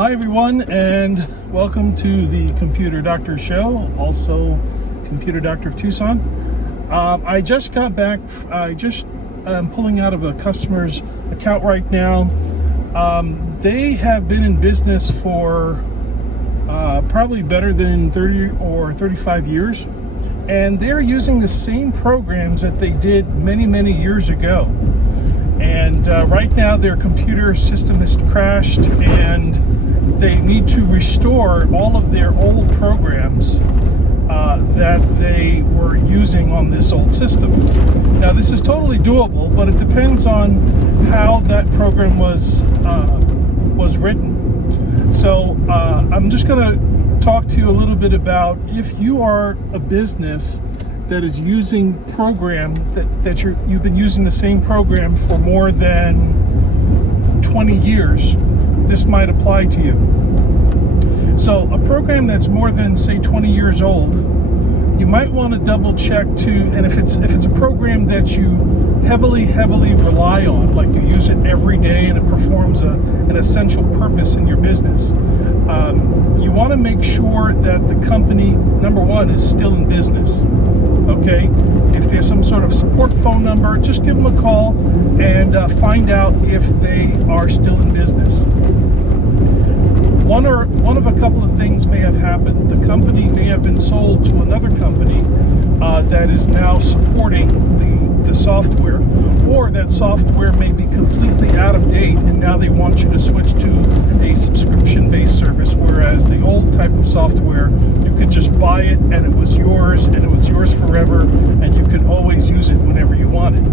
Hi everyone, and welcome to the Computer Doctor Show, also Computer Doctor of Tucson. I just got back. I'm pulling out of a customer's account right now. They have been in business for probably better than 30 or 35 years, and they're using the same programs that they did many years ago. And right now their computer system has crashed, and they need to restore all of their old programs that they were using on this old system. Now, this is totally doable, but it depends on how that program was written. So I'm just going to talk to you a little bit about if you are a business that is using program that you've been using the same program for more than 20 years, this might apply to you. So a program that's more than, say, 20 years old, you might want to double check too, and if it's a program that you heavily rely on, like you use it every day and it performs an essential purpose in your business, you want to make sure that the company, number one, is still in business. Okay, if there's some sort of support phone number, just give them a call and find out if they are still in business. One of a couple of things may have happened. The company may have been sold to another company that is now supporting the software, or that software may be completely out of date and now they want you to switch to a subscription-based service, whereas the old type of software, you could just buy it and it was yours forever, and you could always use it whenever you wanted.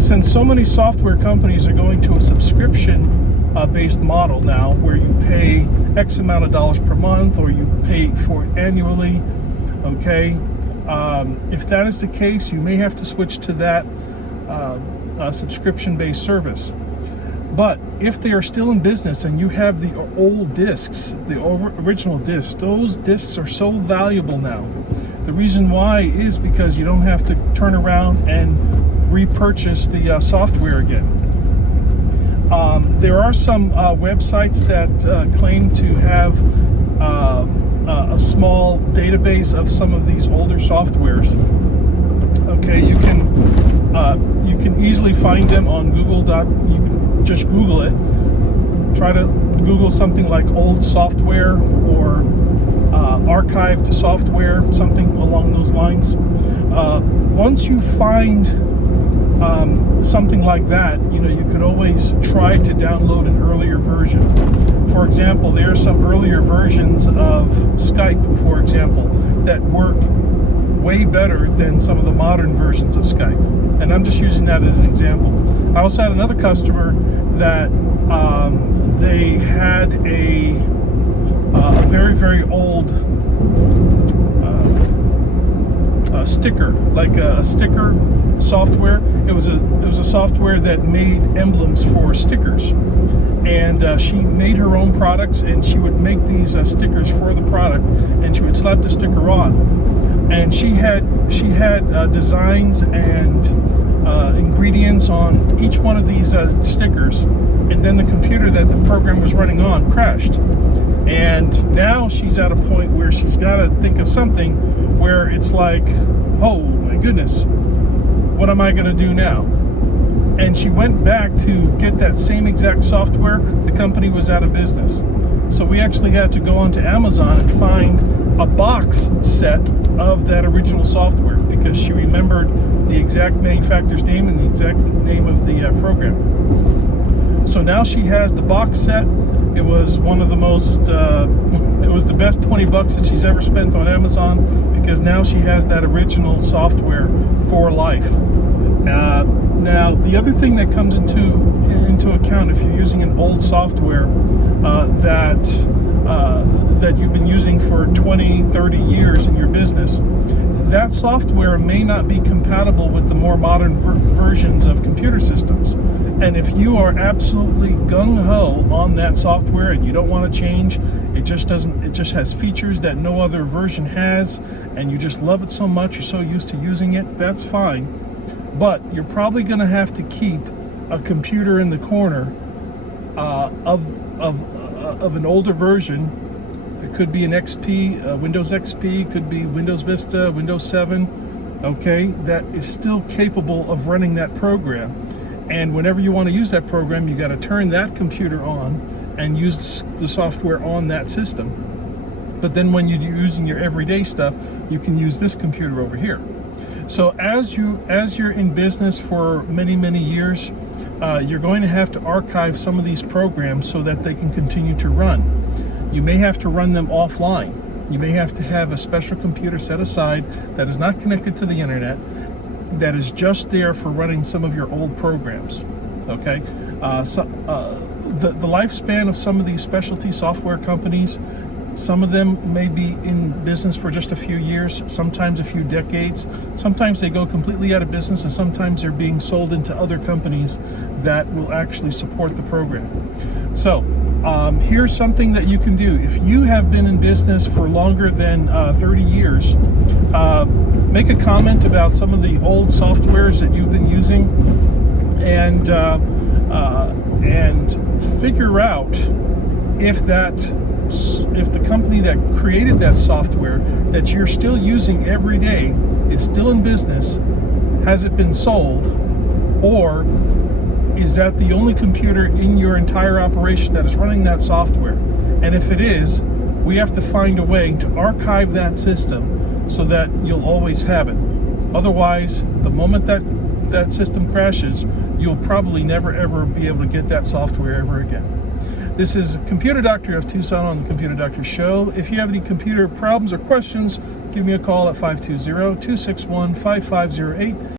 Since so many software companies are going to a subscription-based model now, where you pay X amount of dollars per month or you pay for it annually, okay? If that is the case, you may have to switch to that subscription-based service. But if they are still in business and you have the old discs, the original discs, those discs are so valuable now. The reason why is because you don't have to turn around and repurchase the software again. There are some websites that claim to have a small database of some of these older softwares. Okay, you can easily find them on Google. You can just Google it. Try to Google something like old software or archived software, something along those lines. Once you find something like that, you could always try to download an earlier version. For example, there are some earlier versions of Skype, for example, that work way better than some of the modern versions of Skype. And I'm just using that as an example. I also had another customer that they had a very old sticker, like a sticker software. It was a software that made emblems for stickers, and she made her own products, and she would make these stickers for the product, and she would slap the sticker on, and she had designs and ingredients on each one of these stickers, and then the computer that the program was running on crashed. And now she's at a point where she's got to think of something where it's like, oh my goodness, what am I going to do now? And she went back to get that same exact software. The company was out of business. So we actually had to go onto Amazon and find a box set of that original software, because she remembered the exact manufacturer's name and the exact name of the program. So now she has the box set. It was one of the most, it was the best $20 that she's ever spent on Amazon, because now she has that original software for life. Now, the other thing that comes into account if you're using an old software that you've been using for 20, 30 years in your business, that software may not be compatible with the more modern versions of computer systems. And if you are absolutely gung-ho on that software and you don't want to change, it just has features that no other version has, and you just love it so much, you're so used to using it, that's fine. But you're probably going to have to keep a computer in the corner of of an older version. It could be an XP, Windows XP, could be Windows Vista, Windows 7, okay, that is still capable of running that program. And whenever you want to use that program, you got to turn that computer on and use the software on that system. But then when you're using your everyday stuff, you can use this computer over here. So as you're in business for many years, you're going to have to archive some of these programs so that they can continue to run. You may have to run them offline. You may have to have a special computer set aside that is not connected to the internet, that is just there for running some of your old programs. Okay, the lifespan of some of these specialty software companies, some of them may be in business for just a few years, sometimes a few decades. Sometimes they go completely out of business, and sometimes they're being sold into other companies that will actually support the program. So here's something that you can do. If you have been in business for longer than 30 years, make a comment about some of the old softwares that you've been using, and figure out if the company that created that software that you're still using every day is still in business. Has it been sold, or is that the only computer in your entire operation that is running that software? And if it is, we have to find a way to archive that system so that you'll always have it. Otherwise, the moment that system crashes, you'll probably never ever be able to get that software ever again. This is Computer Doctor of Tucson on the Computer Doctor Show. If you have any computer problems or questions, give me a call at 520-261-5508.